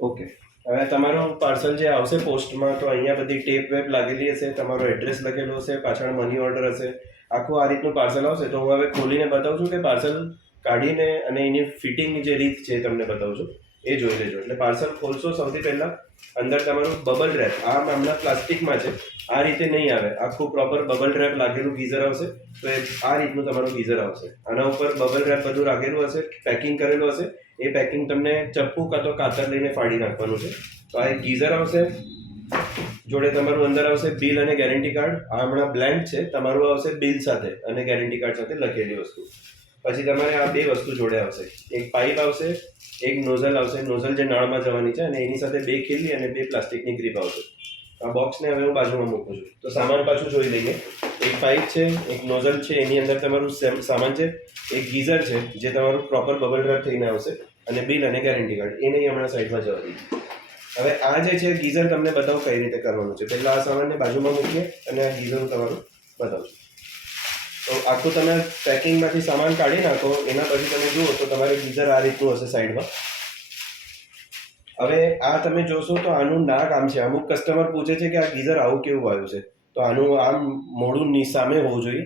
Okay, હવે તમારું parcel જે આવશે પોસ્ટમાં, તો અહીંયા બધી ટેપ વેપ લાગેલી હશે, તમારો એડ્રેસ લખેલો હશે, પાછળ મની ઓર્ડર હશે, આખું આ રીતનું પાર્સલ આવશે. તો હું હવે ખોલીને બતાવું છું કે પાર્સલ કાઢીને અને એની ફિટિંગની જે રીત છે એ તમને બતાવું છું, એ જોઈ લેજો. એટલે પાર્સલ ખોલશો સૌથી પહેલાં અંદર તમારું બબલ રેપ, આ હમણાં પ્લાસ્ટિકમાં છે, આ રીતે નહીં આવે, આખું પ્રોપર બબલ રેપ લાગેલું ગીઝર આવશે. તો એ આ રીતનું તમારું ગીઝર આવશે. આના ઉપર બબલ રેપ બધું લાગેલું હશે, પેકિંગ કરેલું હશે. એ પેકિંગ તમને ચપ્પુ કાં તો કાતર લઈને ફાડી નાખવાનું છે. તો આ એક ગીઝર આવશે, જોડે તમારું અંદર આવશે બિલ અને ગેરંટી કાર્ડ. આ હમણાં બ્લેન્ડ છે, તમારું આવશે બિલ સાથે અને ગેરંટી કાર્ડ સાથે લખેલી વસ્તુ. પછી તમારે આ બે વસ્તુ જોડે આવશે, એક પાઇપ આવશે, એક નોઝલ આવશે. નોઝલ જે નળમાં જવાની છે, અને એની સાથે બે ખીલી અને બે પ્લાસ્ટિકની ગ્રીપ આવશે. આ બોક્સને હવે હું બાજુમાં મૂકું છું. તો સામાન પાછું જોઈ લઈએ. એક પાઇપ છે, એક નોઝલ છે, એની અંદર તમારું સામાન છે, એક ગીઝર છે જે તમારું પ્રોપર બબલ રેપ થઈને આવશે, અને બિલ અને ગેરંટી કાર્ડ. એ નહીં હમણાં સાઈડમાં જવા દઈએ. હવે આ જે છે ગીઝર તમને બતાવું કઈ રીતે કરવાનું છે. પહેલાં આ સામાનને બાજુમાં મૂકીએ અને આ ગીઝર હું તમારું બતાવું છું. તો આખું તમે પેકિંગમાંથી સામાન કાઢી નાખો, એના પછી તમે જુઓ તો તમારે ગીઝર આ રીતનું હશે સાઈડમાં. હવે આ તમે જોશો તો આનું ના કામ છે. અમુક કસ્ટમર પૂછે છે કે આ ગીઝર આવું કેવું આવ્યું છે, તો આનું આમ મોઢું સામે હોવું જોઈએ,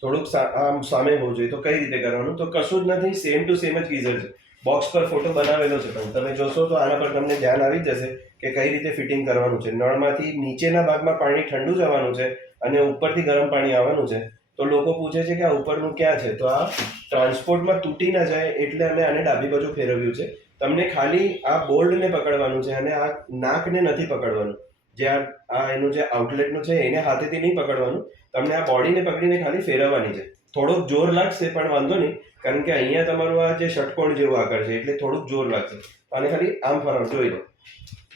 થોડુંક આમ સામે હોવું જોઈએ. તો કઈ રીતે કરવાનું? તો કશું જ નથી, સેમ ટુ સેમ જ ગીઝર છે. બોક્સ પર ફોટો બનાવેલો છે, પણ તમે જોશો તો આના પર તમને ધ્યાન આવી જશે કે કઈ રીતે ફિટિંગ કરવાનું છે. નળમાંથી નીચેના ભાગમાં પાણી ઠંડુ જવાનું છે અને ઉપરથી ગરમ પાણી આવવાનું છે. તો લોકો પૂછે છે કે આ ઉપરનું ક્યાં છે? તો આ ટ્રાન્સપોર્ટમાં તૂટી ના જાય એટલે અમે આને ડાબી બાજુ ફેરવ્યું છે. તમને ખાલી આ બોલ્ડને પકડવાનું છે અને આ નાકને નથી પકડવાનું. જે આ એનું જે આઉટલેટનું છે એને હાથેથી નહીં પકડવાનું, તમને આ બોડીને પકડીને ખાલી ફેરવવાની છે. થોડોક જોર લાગશે પણ વાંધો નહીં, કારણ કે અહીંયા તમારું આ જે ષટકોણ જેવું આકાર છે એટલે થોડુંક જોર લાગશે. આને ખાલી આમ ફરાવ, જોઈ લો.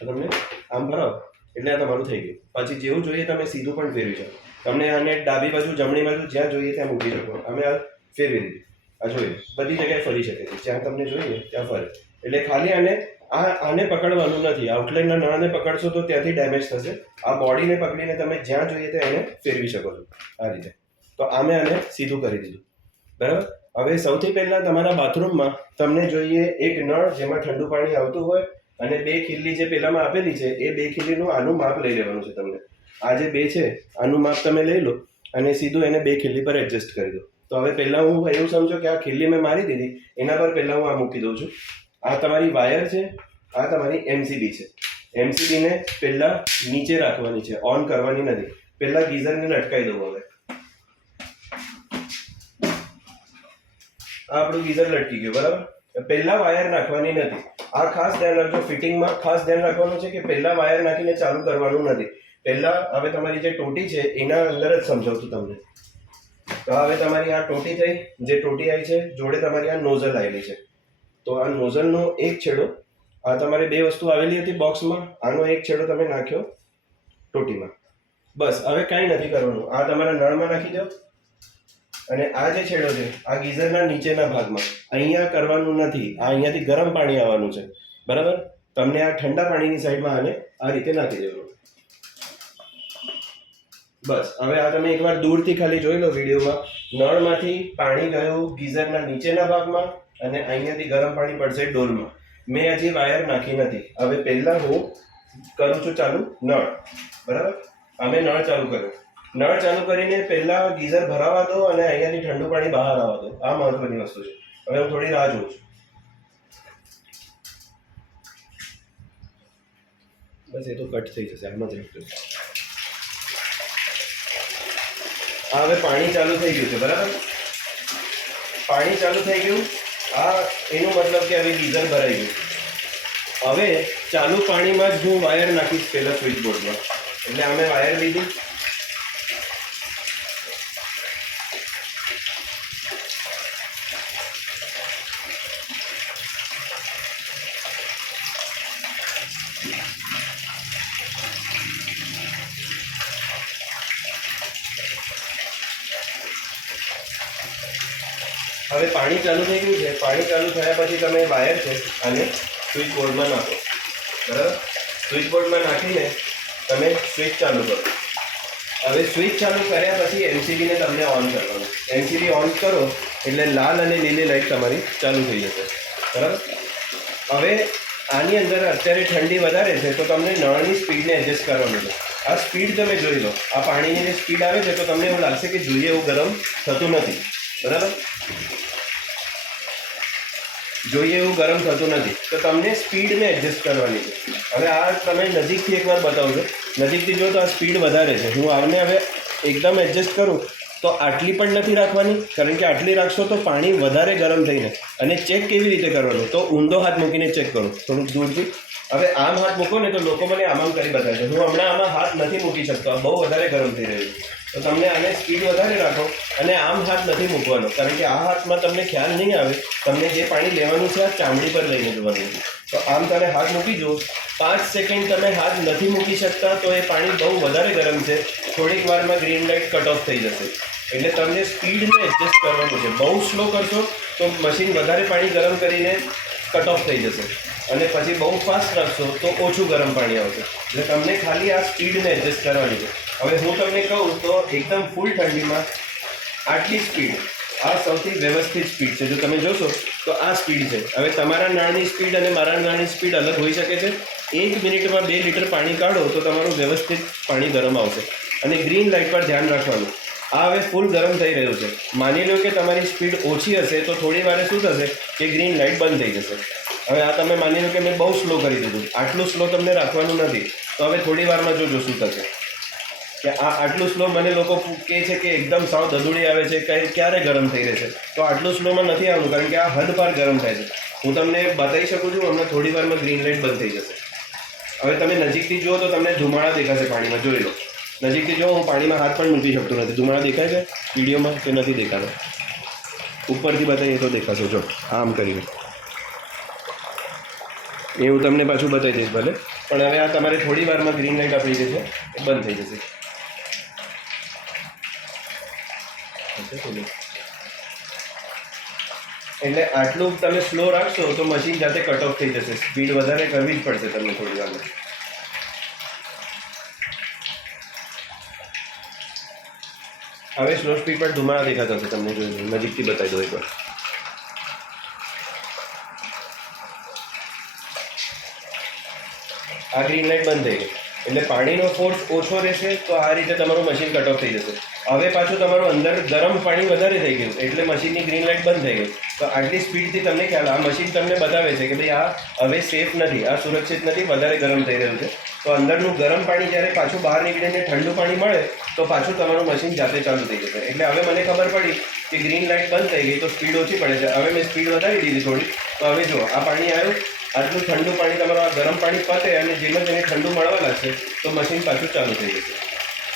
તમને આમ ફરાવ એટલે આ તમારું થઈ ગયું. પછી જેવું જોઈએ તમે સીધું પણ ફેરવી શકો. તમને આને ડાબી બાજુ જમણી બાજુ જ્યાં જોઈએ ત્યાં મૂકી શકો. અમે આ ફેરવી દીધી. આ જોઈએ બધી જગ્યાએ ફરી શકે છે, જ્યાં તમને જોઈએ ત્યાં ફરે. એટલે ખાલી આને પકડવાનું નથી. આઉટલેટના નળને પકડશો તો ત્યાંથી ડેમેજ થશે. આ બોડીને પકડીને તમે જ્યાં જોઈએ ત્યાં એને ફેરવી શકો છો આ રીતે. તો આમે આને સીધું કરી દીધું, બરાબર. હવે સૌથી પહેલાં તમારા બાથરૂમમાં તમને જોઈએ એક નળ જેમાં ઠંડુ પાણી આવતું હોય, અને બે ખીલ્લી જે પહેલામાં આપેલી છે એ બે ખીલ્લીનું આનું માપ લઈ લેવાનું છે તમને. આ જે બે છે આનું માપ તમે લઈ લો અને સીધું એને બે ખીલ્લી પર એડજસ્ટ કરી દો. તો હવે પહેલાં હું એવું સમજો કે આ ખીલ્લી મેં મારી દીધી, એના પર પહેલાં હું આ મૂકી દઉં છું. આ તમારી વાયર છે, આ તમારી એમસીબી છે. એમસીબીને પહેલાં નીચે રાખવાની છે, ઓન કરવાની નથી. પહેલાં ગીઝરને લટકાવી દઉં. હવે આ આપણું ગીઝર લટકી ગયું, બરાબર. પહેલા વાયર નાખવાની નથી. આ ખાસ ધ્યાન રાખજો. ફિટિંગમાં ખાસ ધ્યાન રાખવાનું છે કે પહેલા વાયર નાખીને ચાલુ કરવાનું નથી. પહેલા હવે તમારી જે ટોટી છે એના અંદર જ સમજાવું છું તમને. તો હવે તમારી આ ટોટી થઈ, જે ટોટી આવી છે જોડે તમારી આ નોઝલ આવેલી છે. તો આ નોઝલનો એક છેડો, આ તમારે બે વસ્તુ આવેલી હતી બોક્સમાં, આનો એક છેડો તમે નાખ્યો ટોટીમાં. બસ, હવે કાંઈ નથી કરવાનું. આ તમારા નળમાં નાખી દો. અને આ જે છેડો છે આ ગીઝરના નીચેના ભાગમાં, અહીંયા કરવાનું નથી. આ અહીંયાથી ગરમ પાણી આવવાનું છે, બરાબર. તમને આ ઠંડા પાણીની સાઈડમાં આને આ રીતે નાખી દેવાનું. બસ, હવે આ તમે એકવાર દૂરથી ખાલી જોઈ લો વિડીયોમાં. નળમાંથી પાણી ગયું ગીઝરના નીચેના ભાગમાં અને અહીંયાથી ગરમ પાણી પડશે ડોલમાં. મેં હજી વાયર નાખી નથી. હવે પહેલાં હું કરું છું ચાલુ નળ, બરાબર. અમે નળ ચાલુ કર્યો. નળ ચાલુ કરીને પહેલા ગીઝર ભરાવા દો અને અહીંયાથી ઠંડુ પાણી બહાર આવવા દો. આ મહત્વની વસ્તુ છે. હવે હું થોડી રાહ જોઉં છું. બસ, એ તો કટ થઈ જશે આમાં જ. આ હવે પાણી ચાલુ થઈ ગયું છે, બરાબર. પાણી ચાલુ થઈ ગયું. આ એનું મતલબ કે હવે ગીઝર ભરાઈ ગયું. હવે ચાલુ પાણીમાં જ હું વાયર નાખીશ પહેલા સ્વિચ બોર્ડમાં. એટલે અમે વાયર લીધી. હવે પાણી ચાલુ થઈ ગયું છે. પાણી ચાલુ થયા પછી તમે વાયર છે અને સ્વિચ બોર્ડમાં નાખો, બરાબર. સ્વિચ બોર્ડમાં નાખીને તમે સ્વિચ ચાલુ કરો. હવે સ્વિચ ચાલુ કર્યા પછી એમસીબીને તમને ઓન કરવાનું. એમસીબી ઓન કરો એટલે લાલ અને લીલી લાઇટ તમારી ચાલુ થઈ જશે, બરાબર. હવે આની અંદર અત્યારે ઠંડી વધારે છે તો તમને નળની સ્પીડને એડજસ્ટ કરવાનું છે. આ સ્પીડ તમે જોઈ લો, આ પાણીની જે સ્પીડ આવે છે તો તમને એવું લાગશે કે જોઈએ એવું ગરમ થતું નથી, બરાબર? જોઈએ એવું ગરમ થતું નથી તો તમને સ્પીડને એડજસ્ટ કરવાની છે. હવે આ તમે નજીકથી એકવાર બતાવજો, નજીકથી જો તો આ સ્પીડ વધારે છે. હું આને હવે એકદમ એડજસ્ટ કરું તો આટલી પણ નથી રાખવાની, કારણ કે આટલી રાખશો તો પાણી વધારે ગરમ થઈને. અને ચેક કેવી રીતે કરવાનું, તો ઊંધો હાથ મૂકીને ચેક કરો, થોડુંક દૂરથી. હવે આમ હાથ મૂકો ને તો લોકો મને આમ કરી બતાવે છે. હું હમણાં આમાં હાથ નથી મૂકી શકતો, બહુ વધારે ગરમ થઈ રહ્યું છે. તો તમને આને સ્પીડ વધારે રાખો અને આમ હાથ નથી મૂકવાનો, કારણ કે આ હાથમાં તમને ખ્યાલ નહીં આવે. તમને જે પાણી લેવાનું છે આ ચામડી પર લઈને જવાનું છે. તો આમ તમે હાથ મૂકી જુઓ, 5 સેકન્ડ તમે હાથ નથી મૂકી શકતા તો એ પાણી બહુ વધારે ગરમ છે. થોડીક વારમાં ગ્રીન લાઇટ કટ ઓફ થઈ જશે. એટલે તમને સ્પીડને એડજસ્ટ કરવાનું છે. બહુ સ્લો કરશો તો મશીન વધારે પાણી ગરમ કરીને કટ ઓફ થઈ જશે, અને પછી બહુ ફાસ્ટ રાખશો તો ઓછું ગરમ પાણી આવશે. એટલે તમને ખાલી આ સ્પીડને એડજસ્ટ કરવાની છે. હવે હું તમને કહું તો એકદમ ફૂલ ઠંડીમાં આટલી સ્પીડ, આ સૌથી વ્યવસ્થિત સ્પીડ છે. જો તમે જોશો તો આ સ્પીડ છે. હવે તમારા નળની સ્પીડ અને મારા નળની સ્પીડ અલગ હોઈ શકે છે. 1 મિનિટમાં 2 લીટર પાણી કાઢો તો તમારું વ્યવસ્થિત પાણી ગરમ આવશે. અને ગ્રીન લાઇટ પર ધ્યાન રાખવાનું. આ હવે ફૂલ ગરમ થઈ રહ્યું છે. માની લો કે તમારી સ્પીડ ઓછી હશે તો થોડી વારે શું થશે કે ગ્રીન લાઇટ બંધ થઈ જશે. હવે આ તમે માની લો કે મેં બહુ સ્લો કરી દીધું, આટલું સ્લો તમને રાખવાનું નથી. તો હવે થોડી વારમાં જોજો શું થશે કે આટલું સ્લો મને લોકો કહે છે કે એકદમ સાવ દદુડી આવે છે, ક્યારે ગરમ થઈ રહેશે. તો આટલું સ્લોમાં નથી આવવાનું, કારણ કે આ હદ પાર ગરમ થાય છે. હું તમને બતાવી શકું છું, હમણાં થોડી વારમાં ગ્રીન લાઇટ બંધ થઈ જશે. હવે તમે નજીકથી જુઓ તો તમને ધુમાડા દેખાશે પાણીમાં, જોઈ લો. નજીકથી જો હું પાણીમાં હાથ પણ મૂકી શકતો નથી. ધુમાડા દેખાય છે વિડીયોમાં કે નથી દેખાતો? ઉપરથી બતાવીએ તો દેખાશે. જો આમ કરીને એ હું તમને પાછું બતાવી દઈશ ભલે. પણ હવે આ તમારે થોડી વારમાં ગ્રીન લાઇટ આપણી જે છે એ બંધ થઈ જશે. એટલે આટલું તમે સ્લો રાખશો તો મશીન જાતે કટ ઓફ થઈ જશે. સ્પીડ વધારે કરવી જ પડશે તમને થોડી વારમાં. હવે સ્લો સ્પીડ પર ધુમાડા દેખાતા હશે તમને, જોઈ નજીકથી બતાવી દો એકવાર. આ ગ્રીન લાઇટ બંધ થઈ ગઈ એટલે પાણીનો ફોર્સ ઓછો રહેશે. તો આ રીતે તમારું મશીન કટ ઓફ થઈ જશે. હવે પાછું તમારું અંદર ગરમ પાણી વધારે થઈ ગયું એટલે મશીનની ગ્રીન લાઇટ બંધ થઈ ગઈ. તો આટલી સ્પીડથી તમને ખ્યાલ, આ મશીન તમને બતાવે છે કે ભાઈ આ હવે સેફ નથી, આ સુરક્ષિત નથી, વધારે ગરમ થઈ રહ્યું છે. તો અંદરનું ગરમ પાણી જ્યારે પાછું બહાર નીકળીને ઠંડુ પાણી મળે તો પાછું તમારું મશીન જાતે ચાલુ થઈ જશે. એટલે હવે મને ખબર પડી કે ગ્રીન લાઇટ બંધ થઈ ગઈ તો સ્પીડ ઓછી પડે છે. હવે મેં સ્પીડ વધારી દીધી થોડી. તો હવે જો આ પાણી આવ્યું, આટલું ઠંડુ પાણી તમારું આ ગરમ પાણી પતે અને જેમ જ એને ઠંડુ મળવા લાગશે તો મશીન પાછું ચાલુ થઈ જશે.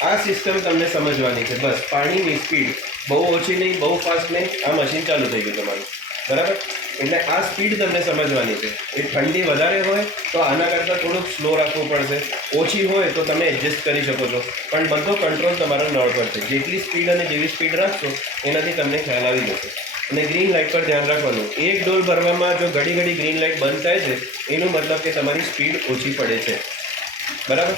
આ સિસ્ટમ તમને સમજવાની છે. બસ પાણીની સ્પીડ બહુ ઓછી નહીં, બહુ ફાસ્ટ નહીં, આ મશીન ચાલુ થઈ ગયું તમારું, બરાબર? એટલે આ સ્પીડ તમને સમજવાની છે. એ ઠંડી વધારે હોય તો આના કરતાં થોડુંક સ્લો રાખવું પડશે, ઓછી હોય તો તમે એડજસ્ટ કરી શકો છો. પણ બધો કંટ્રોલ તમારા નળ પર છે. જેટલી સ્પીડ અને જેવી સ્પીડ રાખશો એનાથી તમને ખ્યાલ આવી જશે. અને ગ્રીન લાઇટ પર ધ્યાન રાખવાનું. એક ડોલ ભરવામાં જો ઘડી ગ્રીન લાઇટ બંધ થાય છે એનું મતલબ કે તમારી સ્પીડ ઓછી પડે છે, બરાબર?